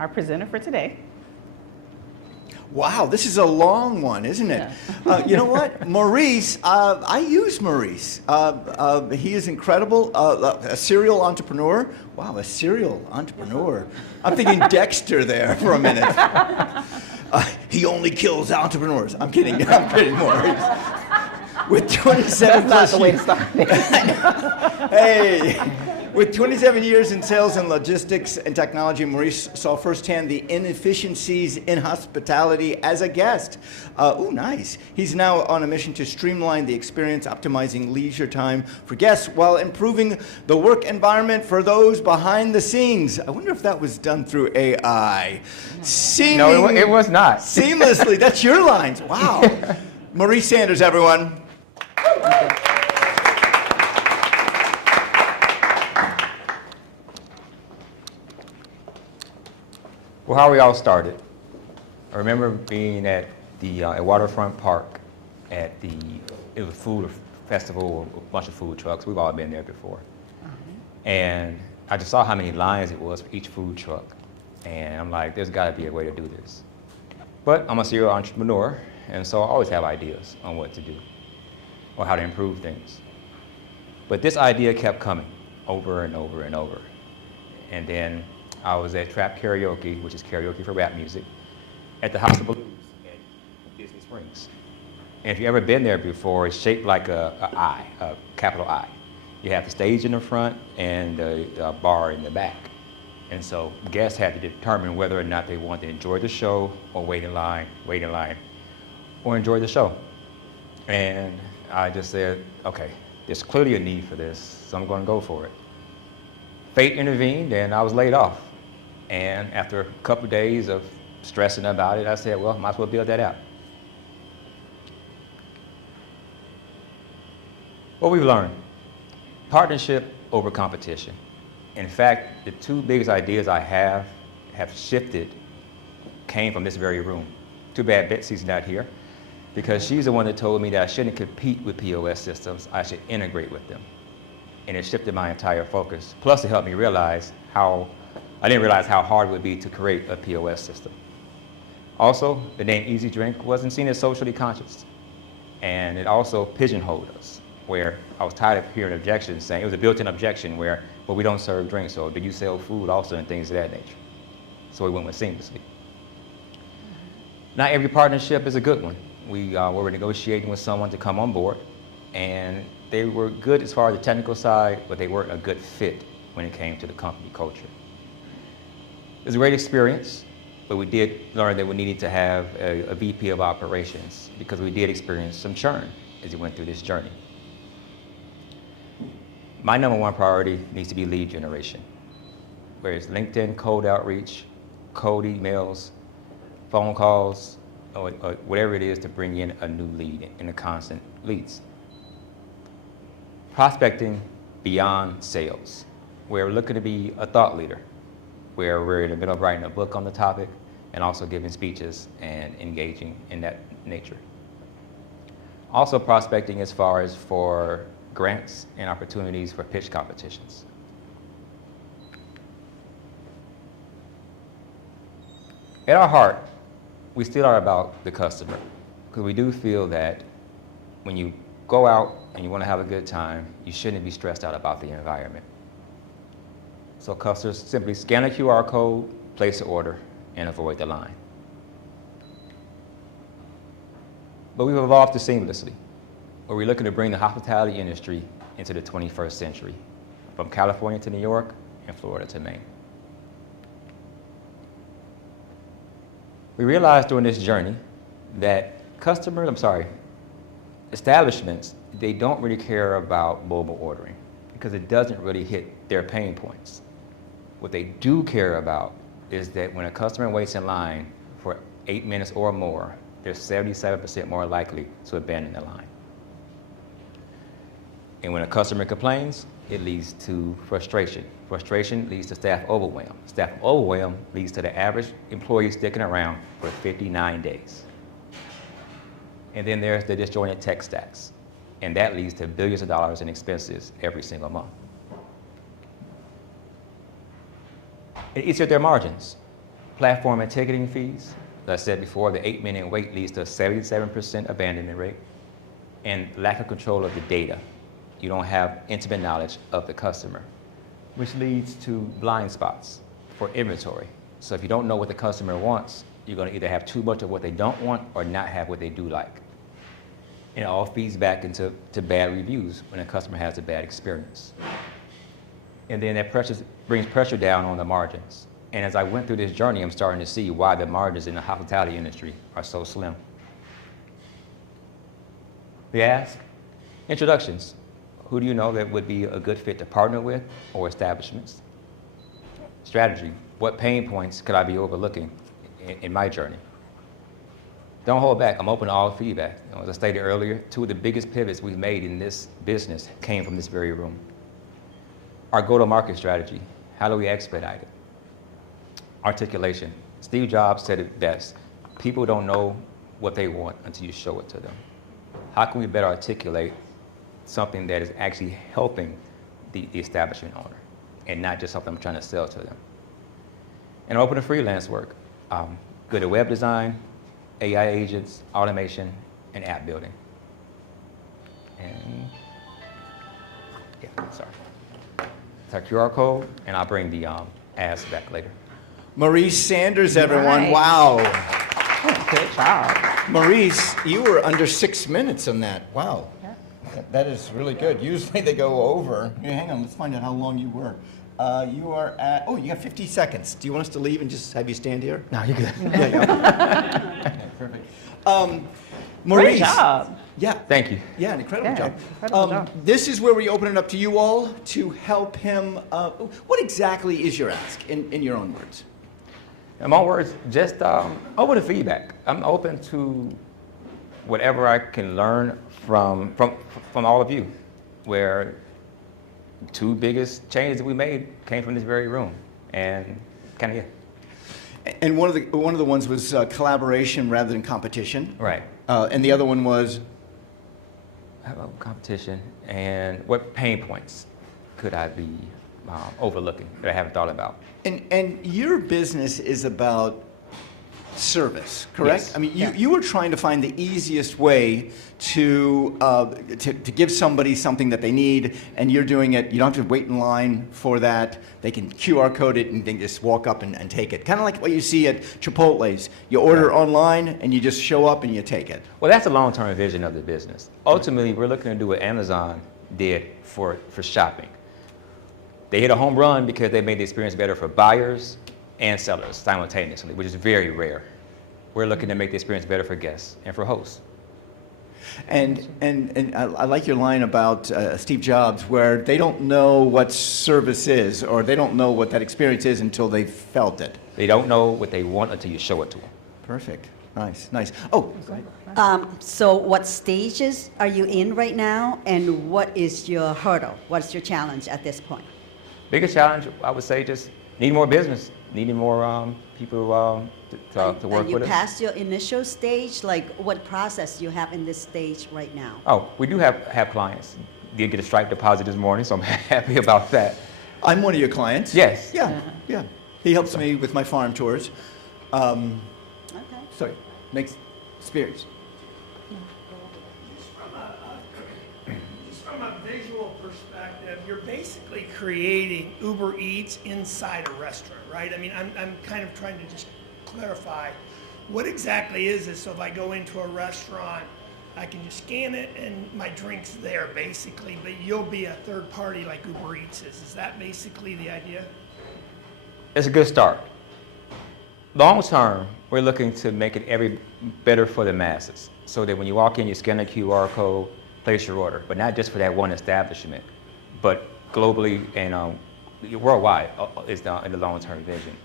our presenter for today. Wow, this is a long one, isn't it? Yeah. You know what? Maurice, I use Maurice. He is incredible, a serial entrepreneur. Wow, a serial entrepreneur. I'm thinking Dexter there for a minute. He only kills entrepreneurs. I'm kidding, Maurice. With 27 That's plus not the way to start it. Hey. With 27 years in sales and logistics and technology, Maurice saw firsthand the inefficiencies in hospitality as a guest. Ooh, nice. He's now on a mission to streamline the experience, optimizing leisure time for guests while improving the work environment for those behind the scenes. I wonder if that was done through AI. No, it was not. Seamlessly. That's your lines. Wow. Maurice Sanders, everyone. Well, how we all started. I remember being at the Waterfront Park at it was a food festival, a bunch of food trucks. We've all been there before. And I just saw how many lines it was for each food truck. And I'm like, there's gotta be a way to do this. But I'm a serial entrepreneur, and so I always have ideas on what to do or how to improve things. But this idea kept coming over and over and over. And then I was at Trap Karaoke, which is karaoke for rap music, at the House of Blues at Disney Springs. And if you've ever been there before, it's shaped like a capital I. You have the stage in the front and a bar in the back. And so guests had to determine whether or not they wanted to enjoy the show or wait in line, or enjoy the show. And I just said, okay, there's clearly a need for this, so I'm going to go for it. Fate intervened and I was laid off. And after a couple of days of stressing about it, I said, well, might as well build that out. What we've learned, partnership over competition. In fact, the two biggest ideas I have shifted, came from this very room. Too bad Betsy's not here, because she's the one that told me that I shouldn't compete with POS systems, I should integrate with them. And it shifted my entire focus. Plus it helped me realize I didn't realize how hard it would be to create a POS system. Also, the name Easy Drink wasn't seen as socially conscious. And it also pigeonholed us, where I was tired of hearing objections saying, it was a built-in objection where, well, we don't serve drinks, so do you sell food also, and things of that nature. So we went with seamlessly. Not every partnership is a good one. We were negotiating with someone to come on board, and they were good as far as the technical side, but they weren't a good fit when it came to the company culture. It was a great experience, but we did learn that we needed to have a VP of operations because we did experience some churn as we went through this journey. My number one priority needs to be lead generation, whether it's LinkedIn cold outreach, cold emails, phone calls, or whatever it is to bring in a new lead and a constant leads. Prospecting beyond sales, where we're looking to be a thought leader, where we're in the middle of writing a book on the topic and also giving speeches and engaging in that nature. Also prospecting as far as for grants and opportunities for pitch competitions. At our heart, we still are about the customer, because we do feel that when you go out and you want to have a good time, you shouldn't be stressed out about the environment. So customers simply scan a QR code, place an order, and avoid the line. But we've evolved to seamlessly, where we're looking to bring the hospitality industry into the 21st century, from California to New York and Florida to Maine. We realized during this journey that establishments, they don't really care about mobile ordering because it doesn't really hit their pain points. What they do care about is that when a customer waits in line for 8 minutes or more, they're 77% more likely to abandon the line. And when a customer complains, it leads to frustration. Frustration leads to staff overwhelm. Staff overwhelm leads to the average employee sticking around for 59 days. And then there's the disjointed tech stacks. And that leads to billions of dollars in expenses every single month. It eats at their margins. Platform and ticketing fees. As I said before, the 8-minute wait leads to a 77% abandonment rate and lack of control of the data. You don't have intimate knowledge of the customer, which leads to blind spots for inventory. So if you don't know what the customer wants, you're going to either have too much of what they don't want or not have what they do like. And it all feeds back into bad reviews when a customer has a bad experience. And then that brings pressure down on the margins. And as I went through this journey, I'm starting to see why the margins in the hospitality industry are so slim. The ask, introductions. Who do you know that would be a good fit to partner with or establishments? Strategy, what pain points could I be overlooking in my journey? Don't hold back, I'm open to all feedback. As I stated earlier, 2 of the biggest pivots we've made in this business came from this very room. Our go-to-market strategy, how do we expedite it? Articulation. Steve Jobs said it best. People don't know what they want until you show it to them. How can we better articulate something that is actually helping the establishment owner and not just something I'm trying to sell to them? And open to freelance work. Good at web design, AI agents, automation, and app building. And yeah, sorry. It's our QR code, and I'll bring the ads back later. Maurice Sanders, everyone. Nice. Wow. Good job. Maurice, you were under 6 minutes on that. Wow. Yeah. That is really good. Usually they go over. Yeah, hang on, let's find out how long you were. You are at, you got 50 seconds. Do you want us to leave and just have you stand here? No, you're good. Yeah. Okay, perfect. Maurice. Great job. Yeah. Thank you. Yeah, an incredible job. Incredible job. This is where we open it up to you all to help him. What exactly is your ask in your own words? In my words, just open to feedback. I'm open to whatever I can learn from all of you, where 2 biggest changes that we made came from this very room, and kind of, yeah. And one of the ones was collaboration rather than competition. Right. And the other one was? How about competition, and what pain points could I be overlooking that I haven't thought about? And your business is about service, correct? Yes. I mean, you were trying to find the easiest way to give somebody something that they need, and you're doing it. You don't have to wait in line for that. They can QR code it and then just walk up and take it. Kind of like what you see at Chipotle's. You order online and you just show up and you take it. Well, that's a long-term vision of the business. Ultimately, we're looking to do what Amazon did for shopping. They hit a home run because they made the experience better for buyers and sellers simultaneously, which is very rare. We're looking to make the experience better for guests and for hosts. And I like your line about Steve Jobs, where they don't know what service is, or they don't know what that experience is until they've felt it. They don't know what they want until you show it to them. Perfect. Nice. Oh, go ahead. So what stages are you in right now, and what is your hurdle? What's your challenge at this point? Biggest challenge, I would say, just needing more business, needing more people to work you with us. passed your initial stage? Like, what process you have in this stage right now? Oh, we do have clients. Did get a Stripe deposit this morning, so I'm happy about that. I'm one of your clients. Yes. Yeah. He helps me with my farm tours. Okay. Sorry, next experience. Just from a visual perspective, you're basically creating Uber Eats inside a restaurant, right? I mean, I'm kind of trying to just clarify what exactly is this. So if I go into a restaurant, I can just scan it and my drink's there basically, but you'll be a third party like Uber Eats is. Is that basically the idea? It's a good start. Long term, we're looking to make it better for the masses, so that when you walk in, you scan a QR code, place your order, but not just for that one establishment, but globally and worldwide is in the long-term vision.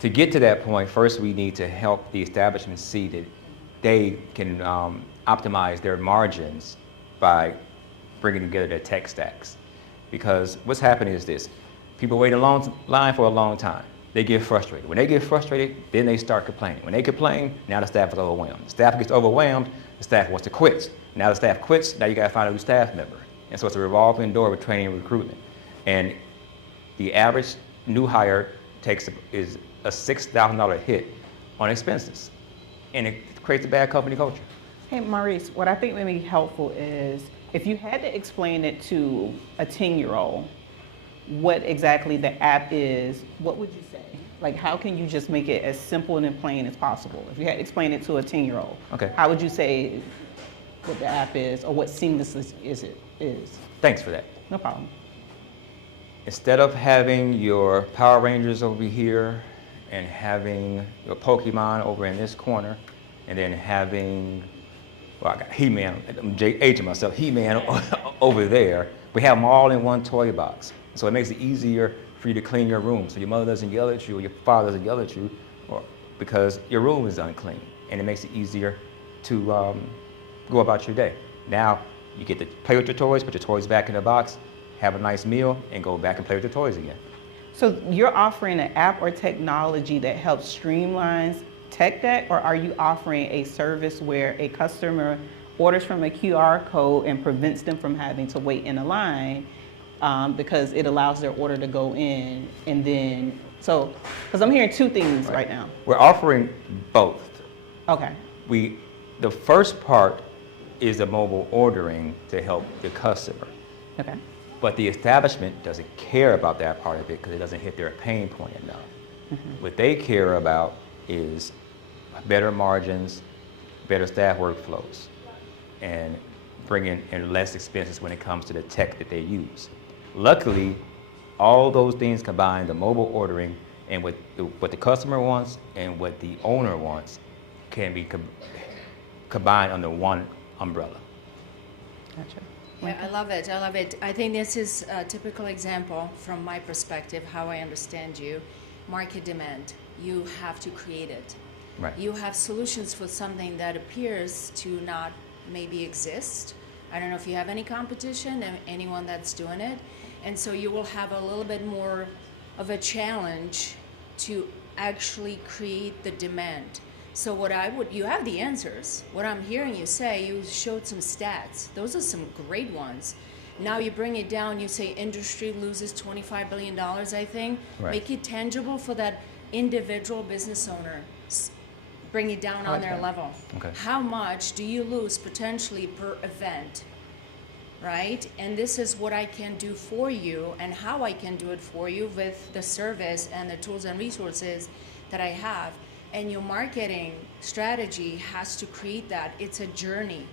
To get to that point, first we need to help the establishments see that they can optimize their margins by bringing together their tech stacks. Because what's happening is this: people wait a long line for a long time. They get frustrated. When they get frustrated, then they start complaining. When they complain, now the staff is overwhelmed. The staff gets overwhelmed, the staff wants to quit. Now the staff quits, now you gotta find a new staff member. And so it's a revolving door with training and recruitment. And the average new hire is a $6,000 hit on expenses, and it creates a bad company culture. Hey, Maurice, what I think may be helpful is if you had to explain it to a 10-year-old, what exactly the app is, what would you say? Like, how can you just make it as simple and plain as possible? If you had to explain it to a 10-year-old, Okay. how would you say what the app is or what Seamless is? Thanks for that. No problem. Instead of having your Power Rangers over here and having your Pokemon over in this corner, and then having, well, I got He-Man, I'm aging myself, He-Man over there, we have them all in one toy box. So it makes it easier for you to clean your room, so your mother doesn't yell at you or your father doesn't yell at you, or because your room is unclean, and it makes it easier to go about your day. Now you get to play with your toys, put your toys back in the box, have a nice meal, and go back and play with your toys again. So you're offering an app or technology that helps streamlines tech debt, or are you offering a service where a customer orders from a QR code and prevents them from having to wait in a line because it allows their order to go in, and then, so, because I'm hearing two things right now. We're offering both. Okay. The first part is the mobile ordering to help the customer. Okay. But the establishment doesn't care about that part of it because it doesn't hit their pain point enough. Mm-hmm. What they care about is better margins, better staff workflows, and bringing in less expenses when it comes to the tech that they use. Luckily, all those things combined, the mobile ordering and what the customer wants and what the owner wants, can be combined under one umbrella. Gotcha. Yeah, I love it. I love it. I think this is a typical example from my perspective, how I understand you. Market demand. You have to create it. Right. You have solutions for something that appears to not maybe exist. I don't know if you have any competition and anyone that's doing it. And so you will have a little bit more of a challenge to actually create the demand. So you have the answers. What I'm hearing you say, you showed some stats. Those are some great ones. Now you bring it down, you say industry loses $25 billion, I think. Right. Make it tangible for that individual business owner. Bring it down on their level. Okay. How much do you lose potentially per event, right? And this is what I can do for you and how I can do it for you with the service and the tools and resources that I have. And your marketing strategy has to create that. It's a journey.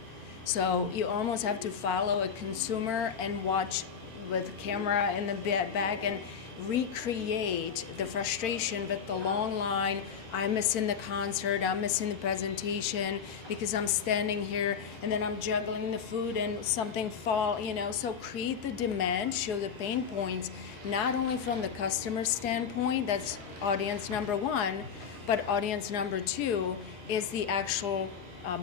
So you almost have to follow a consumer and watch with camera in the back and recreate the frustration with the long line. I'm missing the concert, I'm missing the presentation because I'm standing here and then I'm juggling the food and something fall, so create the demand, show the pain points, not only from the customer standpoint, that's audience number one, but audience number two is the actual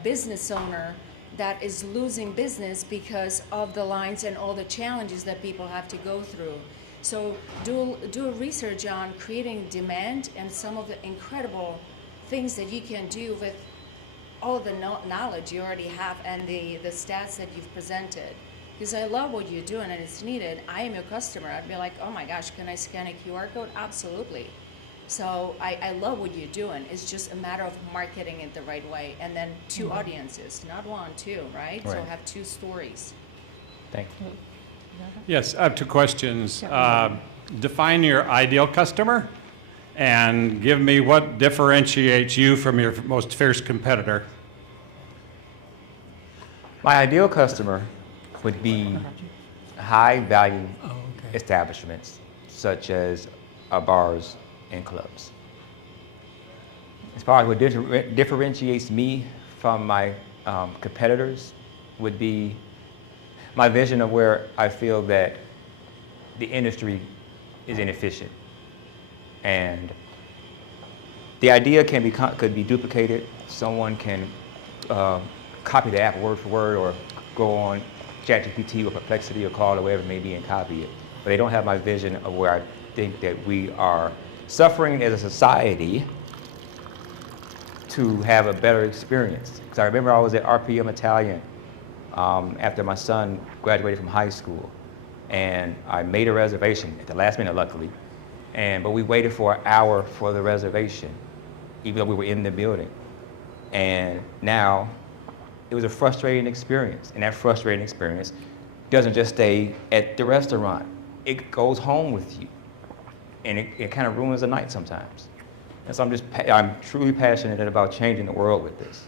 business owner that is losing business because of the lines and all the challenges that people have to go through. So do a research on creating demand and some of the incredible things that you can do with all the knowledge you already have and the stats that you've presented. Because I love what you're doing and it's needed. I am your customer. I'd be like, oh my gosh, can I scan a QR code? Absolutely. So I love what you're doing. It's just a matter of marketing it the right way. And then two audiences, not one, two, right? So have two stories. Thank you. Yes, I have two questions. Define your ideal customer and give me what differentiates you from your most fierce competitor. My ideal customer would be high-value establishments such as bars and clubs. As far as what differentiates me from my competitors would be my vision of where I feel that the industry is inefficient, and the idea could be duplicated. Someone can copy the app word for word, or go on ChatGPT or Perplexity or Claude or whatever it may be and copy it. But they don't have my vision of where I think that we are suffering as a society to have a better experience. Because I remember I was at RPM Italian after my son graduated from high school, and I made a reservation at the last minute, luckily, But we waited for an hour for the reservation, even though we were in the building. And now it was a frustrating experience. And that frustrating experience doesn't just stay at the restaurant. It goes home with you. And it kind of ruins the night sometimes. And so I'm truly passionate about changing the world with this.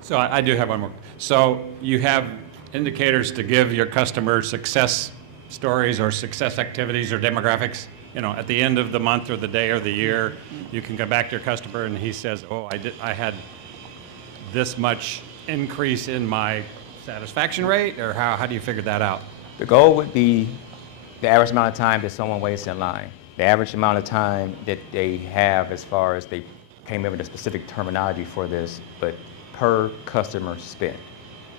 So I do have one more. So you have indicators to give your customers success stories or success activities or demographics. You know, at the end of the month or the day or the year, you can go back to your customer and he says, oh, I had this much increase in my satisfaction rate, or how do you figure that out? The goal would be the average amount of time that someone waits in line, the average amount of time that they have as far as they came up with a specific terminology for this, but per customer spent.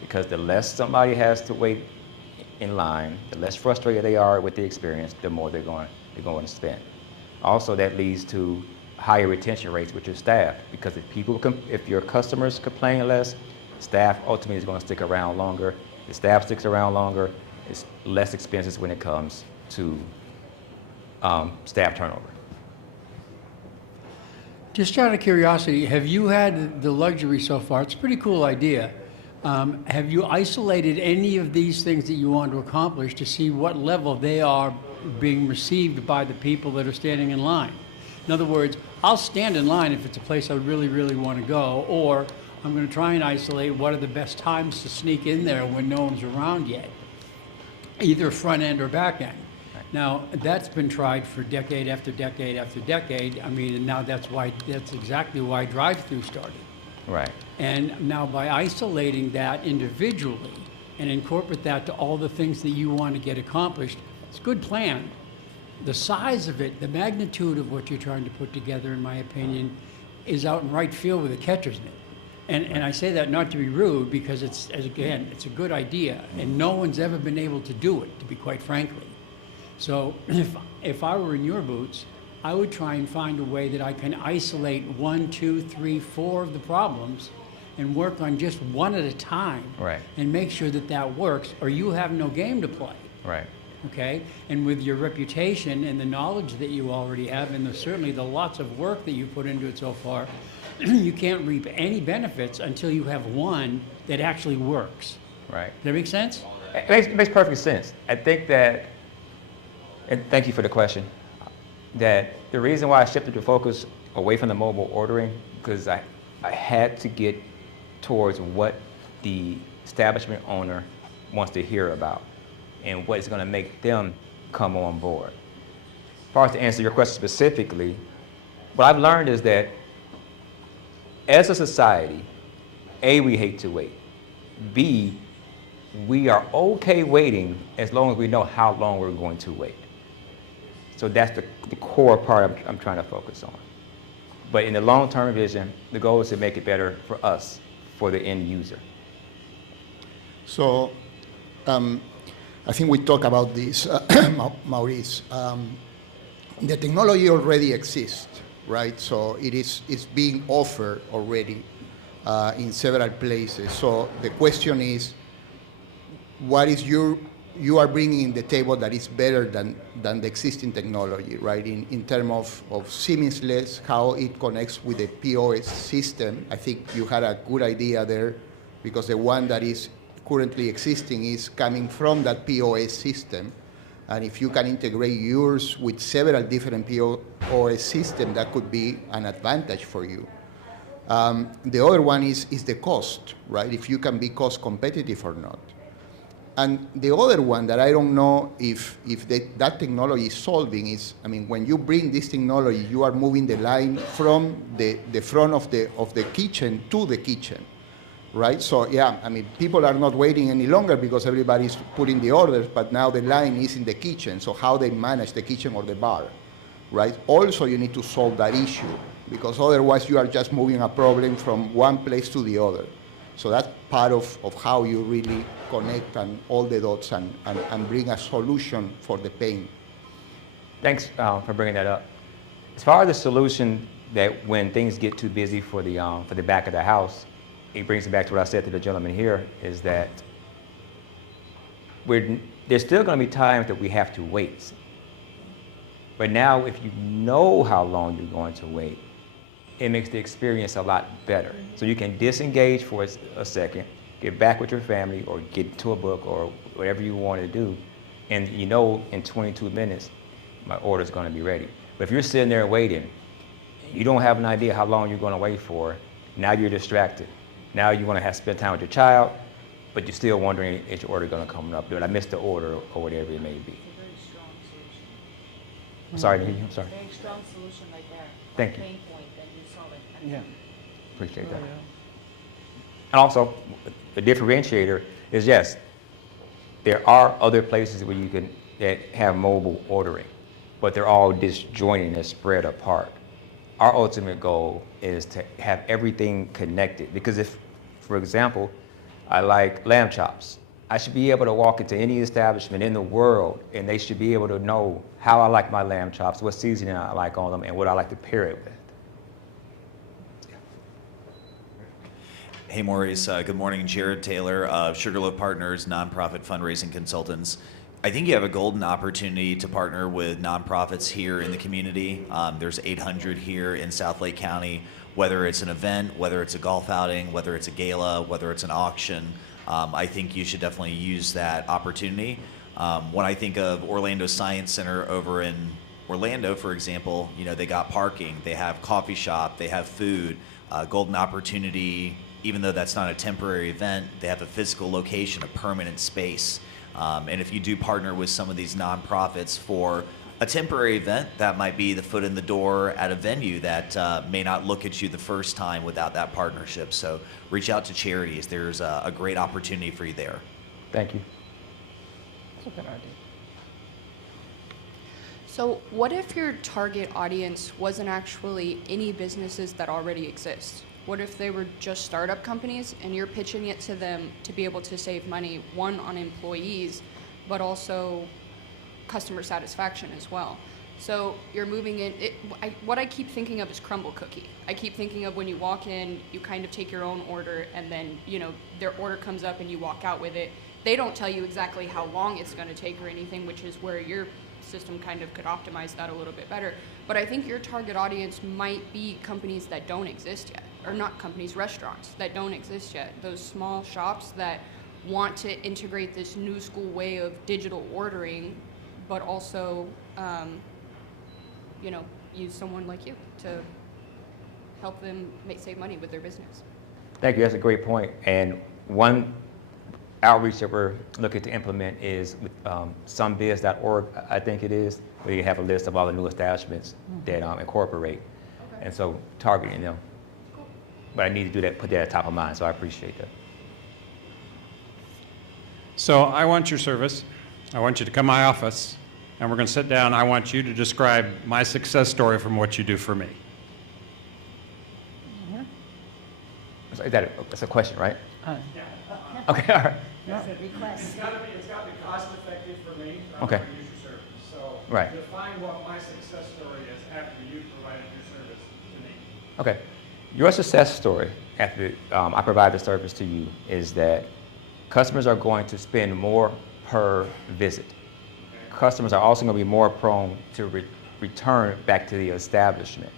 Because the less somebody has to wait in line, the less frustrated they are with the experience, the more they're going to spend. Also, that leads to higher retention rates with your staff, because if your customers complain less, staff ultimately is going to stick around longer. If staff sticks around longer, it's less expenses when it comes to staff turnover. Just out of curiosity, have you had the luxury so far? It's a pretty cool idea. Have you isolated any of these things that you want to accomplish to see what level they are being received by the people that are standing in line? In other words, I'll stand in line if it's a place I really, really want to go, or I'm going to try and isolate what are the best times to sneak in there when no one's around yet, either front end or back end. Now, that's been tried for decade after decade after decade. I mean, and now that's exactly why drive-through started. Right. And now by isolating that individually and incorporate that to all the things that you want to get accomplished, it's a good plan. The size of it, the magnitude of what you're trying to put together, in my opinion, is out in right field with a catcher's mitt. And I say that not to be rude, because it's a good idea, and no one's ever been able to do it, to be quite frankly. So if I were in your boots, I would try and find a way that I can isolate 1, 2, 3, 4 of the problems and work on just one at a time. Right. And make sure that that works, or you have no game to play. Right. Okay? And with your reputation and the knowledge that you already have, and certainly the lots of work that you put into it so far, you can't reap any benefits until you have one that actually works. Right. Does that make sense? It makes perfect sense. I think that, and thank you for the question, that the reason why I shifted the focus away from the mobile ordering, because I had to get towards what the establishment owner wants to hear about and what is going to make them come on board. As far as to answer your question specifically, what I've learned is that as a society, A, we hate to wait. B, we are okay waiting as long as we know how long we're going to wait. So that's the core part I'm trying to focus on. But in the long-term vision, the goal is to make it better for us, for the end user. So I think we talk about this, Maurice. The technology already exists, right? So it's being offered already in several places. So the question is, what is you are bringing in the table that is better than the existing technology, right? In terms of seamlessness, how it connects with the POS system. I think you had a good idea there, because the one that is currently existing is coming from that POS system. And if you can integrate yours with several different POS systems, that could be an advantage for you. The other one is the cost, right? If you can be cost competitive or not. And the other one that I don't know if that technology is solving is, I mean, when you bring this technology, you are moving the line from the front of the kitchen to the kitchen, right? So yeah, I mean, people are not waiting any longer because everybody's putting the orders, but now the line is in the kitchen. So how they manage the kitchen or the bar, right? Also, you need to solve that issue, because otherwise you are just moving a problem from one place to the other. So that's part of how you really connect and all the dots and bring a solution for the pain. Thanks for bringing that up. As far as the solution, that when things get too busy for the back of the house, it brings me back to what I said to the gentleman here, is that there's still going to be times that we have to wait. But now if you know how long you're going to wait, it makes the experience a lot better. So you can disengage for a second, get back with your family, or get to a book, or whatever you want to do, and you know in 22 minutes, my order's going to be ready. But if you're sitting there waiting, you don't have an idea how long you're going to wait for, now you're distracted. Now you want to have spend time with your child, but you're still wondering, is your order going to come up? Did I miss the order, or whatever it may be? I'm sorry, I didn't hear you. I'm sorry. Very strong solution right there. Thank you. Pain point that you solve it. Yeah. Appreciate that. And also, the differentiator is, yes, there are other places where you can that have mobile ordering, but they're all disjointed and spread apart. Our ultimate goal is to have everything connected, because if, for example, I like lamb chops, I should be able to walk into any establishment in the world and they should be able to know how I like my lamb chops, what seasoning I like on them, and what I like to pair it with. Hey Maurice, good morning. Jared Taylor of Sugarloaf Partners, nonprofit fundraising consultants. I think you have a golden opportunity to partner with nonprofits here in the community. There's 800 here in South Lake County, whether it's an event, whether it's a golf outing, whether it's a gala, whether it's an auction. I think you should definitely use that opportunity. When I think of Orlando Science Center over in Orlando, for example, you know, they got parking, they have coffee shop, they have food, golden opportunity. Even though that's not a temporary event, they have a physical location, a permanent space. And if you do partner with some of these nonprofits for a temporary event, that might be the foot in the door at a venue that may not look at you the first time without that partnership. So reach out to charities. There's a great opportunity for you there. Thank you. That's a good idea. So what if your target audience wasn't actually any businesses that already exist? What if they were just startup companies and you're pitching it to them to be able to save money, one, on employees, but also customer satisfaction as well? So you're moving in, what I keep thinking of is crumble cookie. I keep thinking of when you walk in, you kind of take your own order and then, you know, their order comes up and you walk out with it. They don't tell you exactly how long it's going to take or anything, which is where your system kind of could optimize that a little bit better. But I think your target audience might be companies that don't exist yet, or not companies, restaurants that don't exist yet. Those small shops that want to integrate this new school way of digital ordering, but also, you know, use someone like you to help them save money with their business. Thank you. That's a great point. And one outreach that we're looking to implement is with somebiz.org, I think it is, where you have a list of all the new establishments that incorporate. Okay. And so targeting them. Cool. But I need to do that, put that at the top of mind, so I appreciate that. So I want your service. I want you to come to my office, and we're going to sit down. I want you to describe my success story from what you do for me. That's a question, right? Yeah. Okay, all right. That's a request. It's got to be cost effective for me. Okay. I'm going to use your service. So right. Define what my success story is after you provided your service to me. Okay. Your success story after I provide the service to you is that customers are going to spend more per visit. Okay. Customers are also going to be more prone to return back to the establishment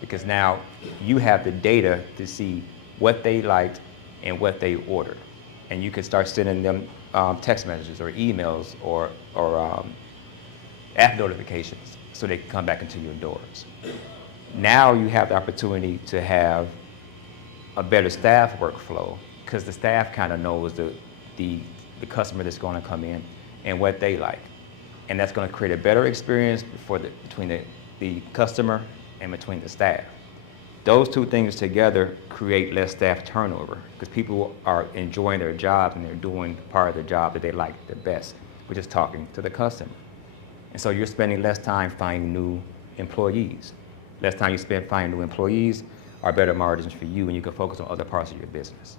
because now you have the data to see what they liked and what they ordered. And you can start sending them text messages or emails or app notifications so they can come back into your doors. Now you have the opportunity to have a better staff workflow because the staff kind of knows the customer that's going to come in and what they like. And that's going to create a better experience between the customer and between the staff. Those two things together create less staff turnover because people are enjoying their jobs and they're doing part of the job that they like the best, which is talking to the customer. And so you're spending less time finding new employees. Less time you spend finding new employees are better margins for you and you can focus on other parts of your business.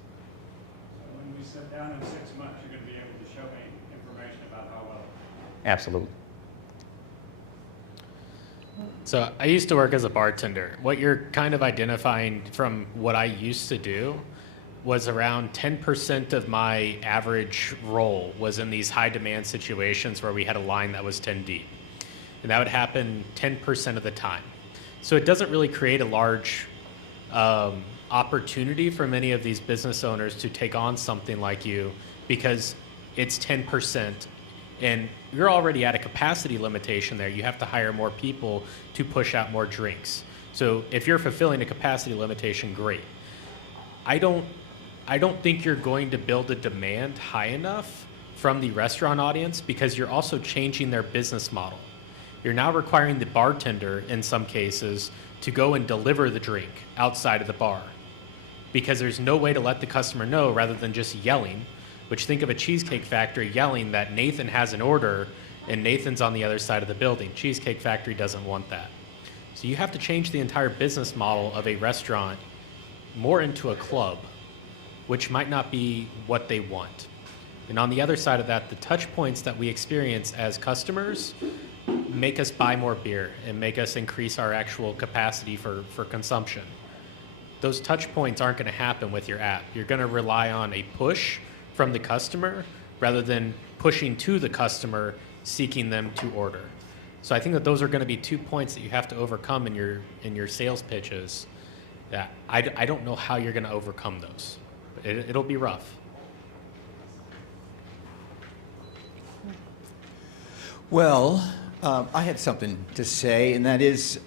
So when we sit down in 6 months, you're going to be able to show me information about how well. Absolutely. So I used to work as a bartender. What you're kind of identifying from what I used to do was around 10% of my average role was in these high demand situations where we had a line that was 10 deep. and that would happen 10% of the time. So it doesn't really create a large opportunity for many of these business owners to take on something like you, because it's 10%, and you're already at a capacity limitation there. You have to hire more people to push out more drinks. So if you're fulfilling a capacity limitation, great. I don't think you're going to build a demand high enough from the restaurant audience, because you're also changing their business model. You're now requiring the bartender, in some cases, to go and deliver the drink outside of the bar, because there's no way to let the customer know rather than just yelling, which, think of a Cheesecake Factory yelling that Nathan has an order and Nathan's on the other side of the building. Cheesecake Factory doesn't want that. So you have to change the entire business model of a restaurant more into a club, which might not be what they want. And on the other side of that, the touch points that we experience as customers make us buy more beer and make us increase our actual capacity for consumption. Those touch points aren't going to happen with your app. You're going to rely on a push from the customer rather than pushing to the customer, seeking them to order. So I think that those are going to be 2 points that you have to overcome in your sales pitches. That I don't know how you're going to overcome those. It'll be rough. Well, I have something to say, and that is,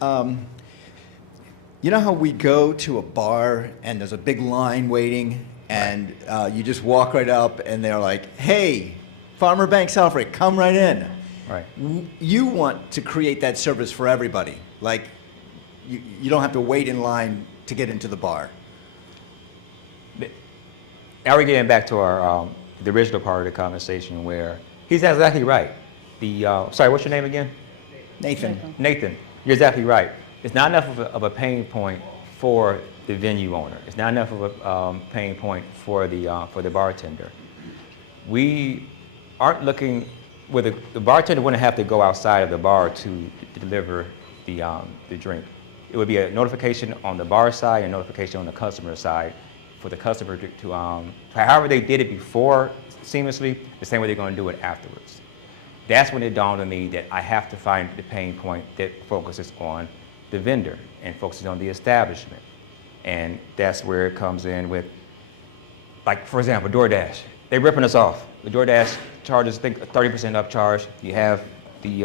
you know how we go to a bar and there's a big line waiting, and you just walk right up and they're like, hey, Farmer Bank Alfred, come right in. Right. You want to create that service for everybody. Like, you don't have to wait in line to get into the bar. Now we're getting back to our the original part of the conversation where he's exactly right. Sorry, what's your name again? Nathan. Nathan, you're exactly right. It's not enough of a pain point for the venue owner. It's not enough of a pain point for the bartender. We aren't looking, where the bartender wouldn't have to go outside of the bar to deliver the drink. It would be a notification on the bar side and notification on the customer side for the customer to however they did it before seamlessly, the same way they're going to do it afterwards. That's when it dawned on me that I have to find the pain point that focuses on the vendor and focuses on the establishment. And that's where it comes in with, like, for example, DoorDash. They're ripping us off. The DoorDash charges, I think, a 30% upcharge. You have the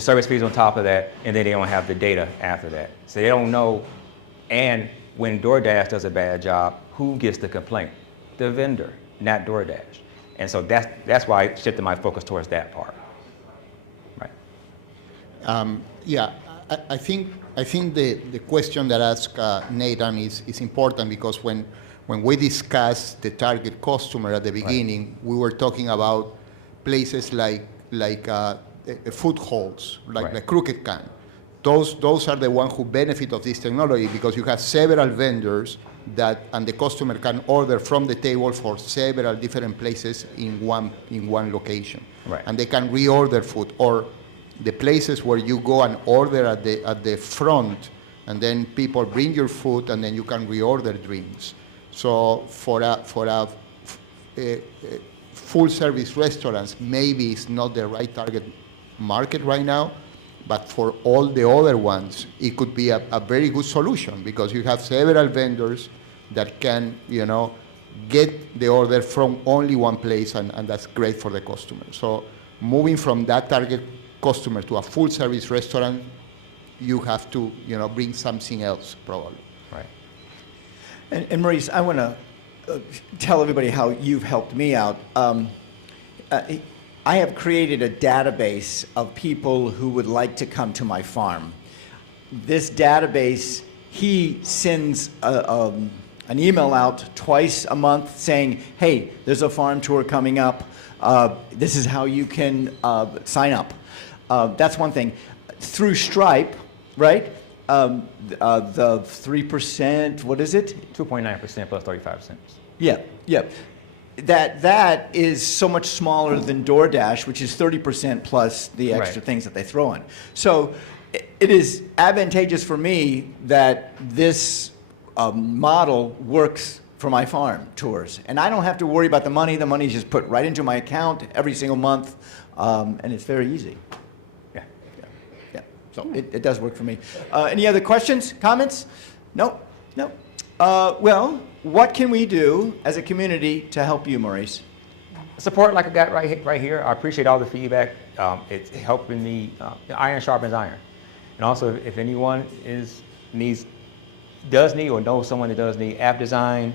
service fees on top of that, and then they don't have the data after that. So they don't know. And when DoorDash does a bad job, who gets the complaint? The vendor, not DoorDash. And so that's why I shifted my focus towards that part. Right. Yeah, I think the question that asked Nathan is important, because when we discussed the target customer at the beginning, we were talking about places like food halls, like Crooked Can. Those are the ones who benefit of this technology, because you have several vendors and the customer can order from the table for several different places in one location. Right. And they can reorder food, or the places where you go and order at the front, and then people bring your food, and then you can reorder drinks. So for a full service restaurants, maybe it's not the right target market right now, but for all the other ones, it could be a very good solution, because you have several vendors that can, get the order from only one place, and that's great for the customer. So moving from that target customer to a full service restaurant, you have to, bring something else probably. Right. And Maurice, I want to tell everybody how you've helped me out. I have created a database of people who would like to come to my farm. This database, he sends an email out twice a month saying, hey, there's a farm tour coming up. This is how you can sign up. That's one thing. Through Stripe, right? The 3%, what is it? 2.9% plus 35%. Yeah. That is so much smaller than DoorDash, which is 30% plus the extra things that they throw in. So it is advantageous for me that this model works for my farm tours. And I don't have to worry about the money. The money is just put right into my account every single month, and it's very easy. So it does work for me. Any other questions, comments? No, no. Well, what can we do as a community to help you, Maurice? Support like I got right here. I appreciate all the feedback. It's helping me. Iron sharpens iron. And also, if anyone does need or knows someone that does need app design,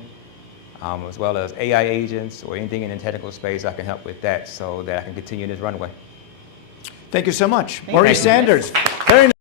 as well as AI agents or anything in the technical space, I can help with that so that I can continue this runway. Thank you so much. Thank Maurice you. Sanders. Very nice.